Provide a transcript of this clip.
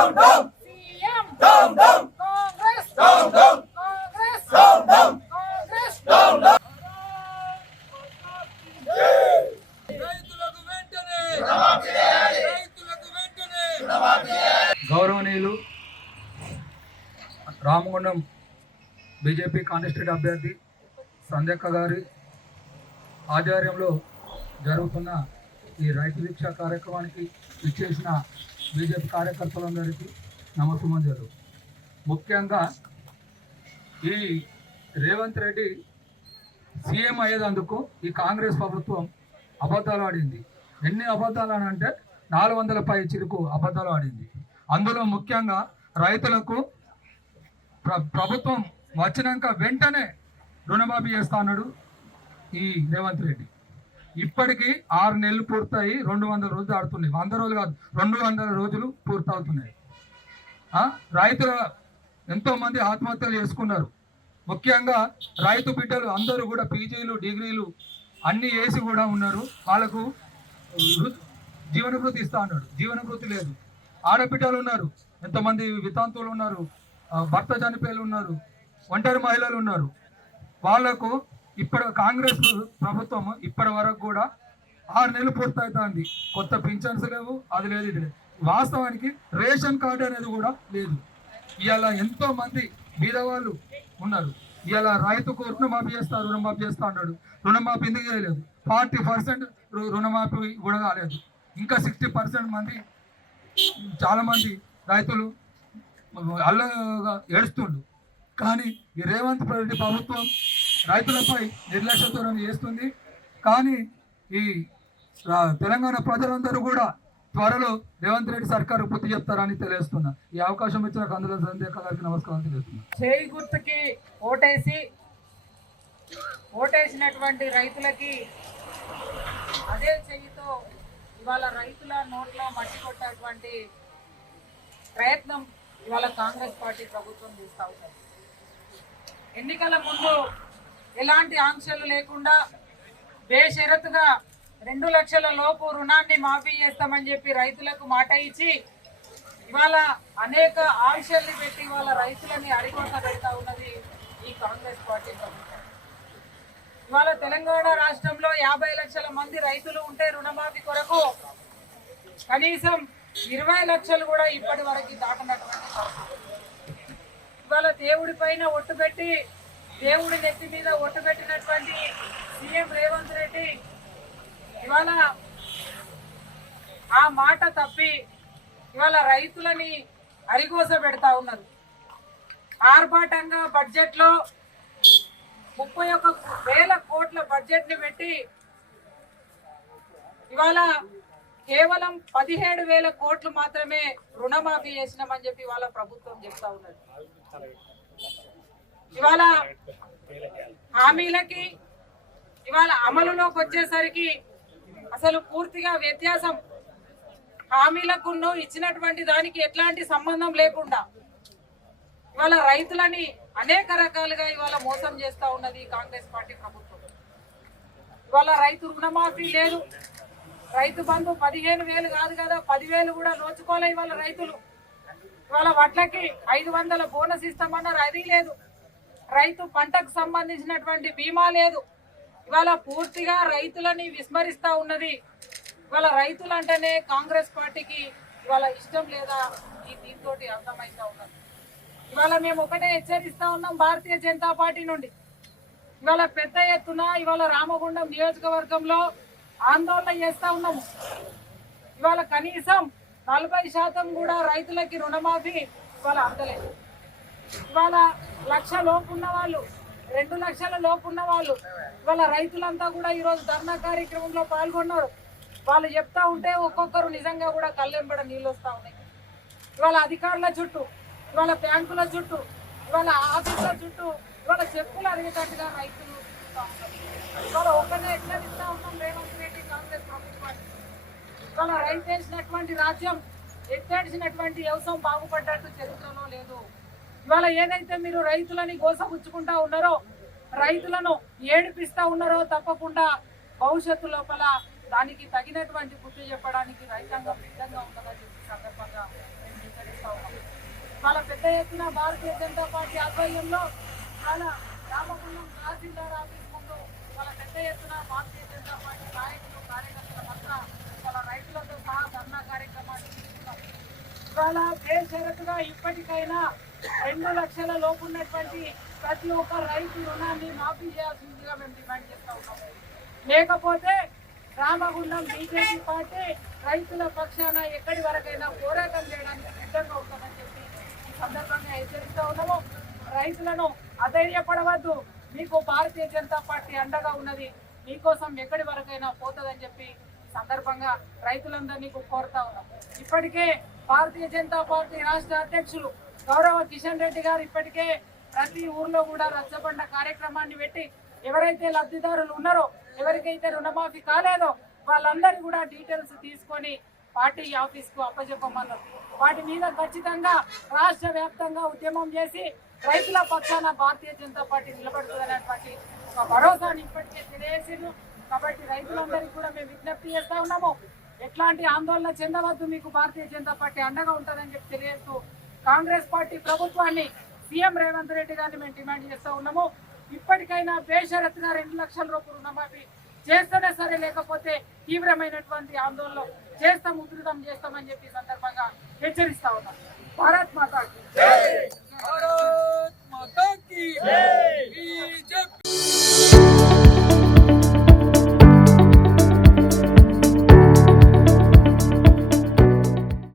CM Congress Congress Congress గౌరవనీయులు Ramagundam BJP contested అభ్యర్థి సంధ్యక్క గారి ఆధ్వర్యంలో జరుగుతున్న ఈ రైతు దీక్ష కార్యక్రమానికి ఇచ్చేసిన బీజేపీ కార్యకర్తలందరికీ నమస్సుమంజలు. ముఖ్యంగా ఈ రేవంత్ రెడ్డి సీఎం అయ్యేందుకు ఈ కాంగ్రెస్ ప్రభుత్వం అబద్ధాలు ఆడింది. ఎన్ని అబద్ధాలు అంటే 400 పై చిరుకు అబద్ధాలు ఆడింది. అందులో ముఖ్యంగా రైతులకు ప్రభుత్వం వచ్చినాక వెంటనే రుణమాఫీ చేస్తా అన్నాడు ఈ రేవంత్ రెడ్డి. ఇప్పటికీ 6 నెలలు పూర్తయి 200 రోజులు ఆడుతున్నాయి. 100 రోజులు కాదు, 200 రోజులు పూర్తవుతున్నాయి. రైతుల ఎంతోమంది ఆత్మహత్యలు చేసుకున్నారు. ముఖ్యంగా రైతు బిడ్డలు అందరూ కూడా పీజీలు డిగ్రీలు అన్నీ వేసి కూడా ఉన్నారు. వాళ్ళకు జీవనభృతి ఇస్తా అన్నాడు. జీవనభృతి లేదు. ఆడబిడ్డలు ఉన్నారు, ఎంతమంది వితాంతులు ఉన్నారు, భర్త చనిపోయేలు ఉన్నారు, ఒంటరి మహిళలు ఉన్నారు. వాళ్లకు ఇప్పుడు కాంగ్రెస్ ప్రభుత్వం ఇప్పటి వరకు కూడా 6 నెలలు పూర్తవుతుంది. కొత్త పింఛన్స్ లేవు, అది లేదు, ఇది లేదు. వాస్తవానికి రేషన్ కార్డు అనేది కూడా లేదు. ఇవాళ ఎంతో మంది బీదవాళ్ళు ఉన్నారు. ఇవాళ రైతుకు రుణమాఫీ చేస్తారు, రుణమాఫీ చేస్తా అన్నాడు. రుణమాఫీ ఎందుకు చేయలేదు? 40% రుణమాఫీ కూడా కాలేదు. ఇంకా 60% మంది, చాలామంది రైతులు అల్లగా ఏడుస్తుండు. కానీ ఈ రేవంత్ రెడ్డి ప్రభుత్వం రైతులపై నిర్లక్ష్యంతో చేస్తుంది. కానీ ఈ తెలంగాణ ప్రజలందరూ కూడా త్వరలో రేవంత్ రెడ్డి సర్కారు పూర్తి చెప్తారని తెలియజేస్తున్నా. ఈ అవకాశం ఇచ్చిన కందుల సంధ్యక్క గారికి నమస్కారం తెలియజేస్తున్నా. చేయి గుర్తుకి ఓటేసినటువంటి రైతులకి అదే చెయ్యితో ఇవాళ రైతుల నోట్లో మట్టి కొట్టేటువంటి ప్రయత్నం ఇవాళ కాంగ్రెస్ పార్టీ ప్రభుత్వం చేస్తూ ఉంది. ఎన్నికల ముందు ఎలాంటి ఆంక్షలు లేకుండా బేషరతుగా 2 లక్షల లోపు రుణాన్ని మాఫీ చేస్తామని చెప్పి రైతులకు మాట ఇచ్చి ఇవాళ అనేక ఆంక్షల్ని పెట్టి ఇవాళ రైతులని అరిగోస పెడతా ఉన్నది ఈ కాంగ్రెస్ పార్టీ ప్రభుత్వం. ఇవాళ తెలంగాణ రాష్ట్రంలో 50 లక్షల మంది రైతులు ఉంటే రుణమాఫీ కొరకు కనీసం 20 లక్షలు కూడా ఇప్పటి వరకు దాటినటువంటి ఇవాళ దేవుడి పైన ఒట్టు పెట్టి దేవుడి నెత్తి మీద ఒట్టు పెట్టినటువంటి సీఎం రేవంత్ రెడ్డి ఇవాళ ఆ మాట తప్పి ఇవాళ రైతులని అరిగోస పెడతా ఉన్నారు. ఆర్భాటంగా బడ్జెట్లో 31,000 కోట్ల బడ్జెట్ని పెట్టి ఇవాళ కేవలం 17,000 కోట్లు మాత్రమే రుణమాఫీ చేసినామని చెప్పి ఇవాళ ప్రభుత్వం చెప్తా ఉన్నది. ఇవాళ హామీలకి ఇవాళ అమలులోకి వచ్చేసరికి అసలు పూర్తిగా వ్యత్యాసం. హామీలకు ఇచ్చినటువంటి దానికి ఎట్లాంటి సంబంధం లేకుండా ఇవాళ రైతులని అనేక రకాలుగా ఇవాళ మోసం చేస్తూ ఉన్నది కాంగ్రెస్ పార్టీ ప్రభుత్వం. ఇవాళ రైతు రుణమాఫీ లేదు, రైతు బంధు 15,000 కాదు కదా 10,000 కూడా నోచుకోలే ఇవాళ రైతులు. ఇవాళ వడ్లకి 500 బోనస్ ఇస్తామన్నారు, అది లేదు. రైతు పంటకు సంబంధించినటువంటి బీమా లేదు. ఇవాళ పూర్తిగా రైతులని విస్మరిస్తూ ఉన్నది. ఇవాళ రైతులు అంటేనే కాంగ్రెస్ పార్టీకి ఇవాళ ఇష్టం లేదా ఈ దీంతో అర్థమవుతా ఉన్నది. ఇవాళ మేము ఒకటే హెచ్చరిస్తా ఉన్నాం భారతీయ జనతా పార్టీ నుండి. ఇవాళ పెద్ద ఎత్తున ఇవాళ రామగుండం నియోజకవర్గంలో ఆందోళన చేస్తా ఉన్నాము. ఇవాళ కనీసం 40% కూడా రైతులకి రుణమాఫీ ఇవాళ అందలేదు. ఇవాళ 1,00,000 లోపు ఉన్న వాళ్ళు, 2 లక్షల లోపు ఉన్న వాళ్ళు ఇవాళ రైతులంతా కూడా ఈరోజు ధర్నా కార్యక్రమంలో పాల్గొన్నారు. వాళ్ళు చెప్తా ఉంటే ఒక్కొక్కరు నిజంగా కూడా కళ్ళెంబడ నీళ్ళు వస్తూ ఉన్నాయి. ఇవాళ అధికారుల చుట్టూ, ఇవాళ బ్యాంకుల చుట్టూ, ఇవాళ ఆఫీసుల చుట్టూ ఇవాళ చెప్పులు అడిగేటట్టుగా రైతులు ఇవాళ ఒక్కనే హెచ్చరిస్తా ఉన్నాం రేవంత్ రెడ్డి కాంగ్రెస్ ప్రభుత్వాన్ని. ఇవాళ రైతు చేసినటువంటి రాజ్యం, ఎత్తేసినటువంటి వ్యవసాయం బాగుపడ్డట్టు చరిత్రలో లేదు. ఇవాళ ఏదైతే మీరు రైతులని గోసపుచ్చుకుంటా ఉన్నారో, రైతులను ఏడిపిస్తా ఉన్నారో తప్పకుండా భవిష్యత్తు లోపల దానికి తగినటువంటి బుద్ధి చెప్పడానికి రైతాంగం సిద్ధంగా ఉంటుందని చెప్పి సందర్భంగా హెచ్చరిస్తా ఉన్నాం. ఇవాళ పెద్ద ఎత్తున భారతీయ జనతా పార్టీ ఆధ్వర్యంలో ఇవాళ రామగుండం తహసీల్దార్ ఆఫీస్ ముందు ఇవాళ పెద్ద ఎత్తున భారతీయ జనతా పార్టీ నాయకులు కార్యకర్తల పట్ల ఇవాళ రైతులతో సహా ధర్నా కార్యక్రమాలు తీసుకున్నాం. ఇవాళ బేషరతుగా ఇప్పటికైనా 2 లక్షల లోపు ఉన్నటువంటి ప్రతి ఒక్క రైతు రుణాన్ని మాఫీ చేయాల్సిందిగా మేము డిమాండ్ చేస్తా ఉన్నాం. లేకపోతే రామగుండం బీజేపీ పార్టీ రైతుల పక్షాన ఎక్కడి వరకైనా పోరాటం చేయడానికి సిద్ధంగా ఉంటుందని చెప్పి ఈ సందర్భంగా హెచ్చరిస్తా ఉన్నాము. రైతులను అధైర్యపడవద్దు, మీకు భారతీయ జనతా పార్టీ అండగా ఉన్నది, మీకోసం ఎక్కడి వరకైనా పోతుందని చెప్పి ఈ సందర్భంగా రైతులందరినీ కోరుతా ఉన్నాం. ఇప్పటికే భారతీయ జనతా పార్టీ రాష్ట్ర అధ్యక్షులు గౌరవ కిషన్ రెడ్డి గారు ఇప్పటికే ప్రతి ఊర్లో కూడా రచ్చబండ కార్యక్రమాన్ని పెట్టి ఎవరైతే లబ్ధిదారులు ఉన్నారో, ఎవరికైతే రుణమాఫీ కాలేదో వాళ్ళందరూ కూడా డీటెయిల్స్ తీసుకొని పార్టీ ఆఫీస్కు అప్పచెప్పమన్నారు. వాటి మీద ఖచ్చితంగా రాష్ట్ర వ్యాప్తంగా ఉద్యమం చేసి రైతుల పక్షాన భారతీయ జనతా పార్టీ నిలబడుతుందనేటువంటి ఒక భరోసాని ఇప్పటికే తెలియజేసింది. కాబట్టి రైతులందరికీ కూడా మేము విజ్ఞప్తి చేస్తా ఉన్నాము, ఎట్లాంటి ఆందోళన చెందవద్దు, మీకు భారతీయ జనతా పార్టీ అండగా ఉంటుందని చెప్పి తెలియజేస్తూ కాంగ్రెస్ పార్టీ ప్రభుత్వాన్ని సీఎం రేవంత్ రెడ్డి గారిని మేము డిమాండ్ చేస్తూ ఉన్నాము. ఇప్పటికైనా బేషరతుగా 2 లక్షల రూపాయలు రుణమాఫీ చేస్తేనే సరే, లేకపోతే తీవ్రమైనటువంటి ఆందోళన చేస్తాం, ఉధృతం చేస్తామని చెప్పి సందర్భంగా హెచ్చరిస్తా ఉన్నాం. భారత్ మాతా కీ జై.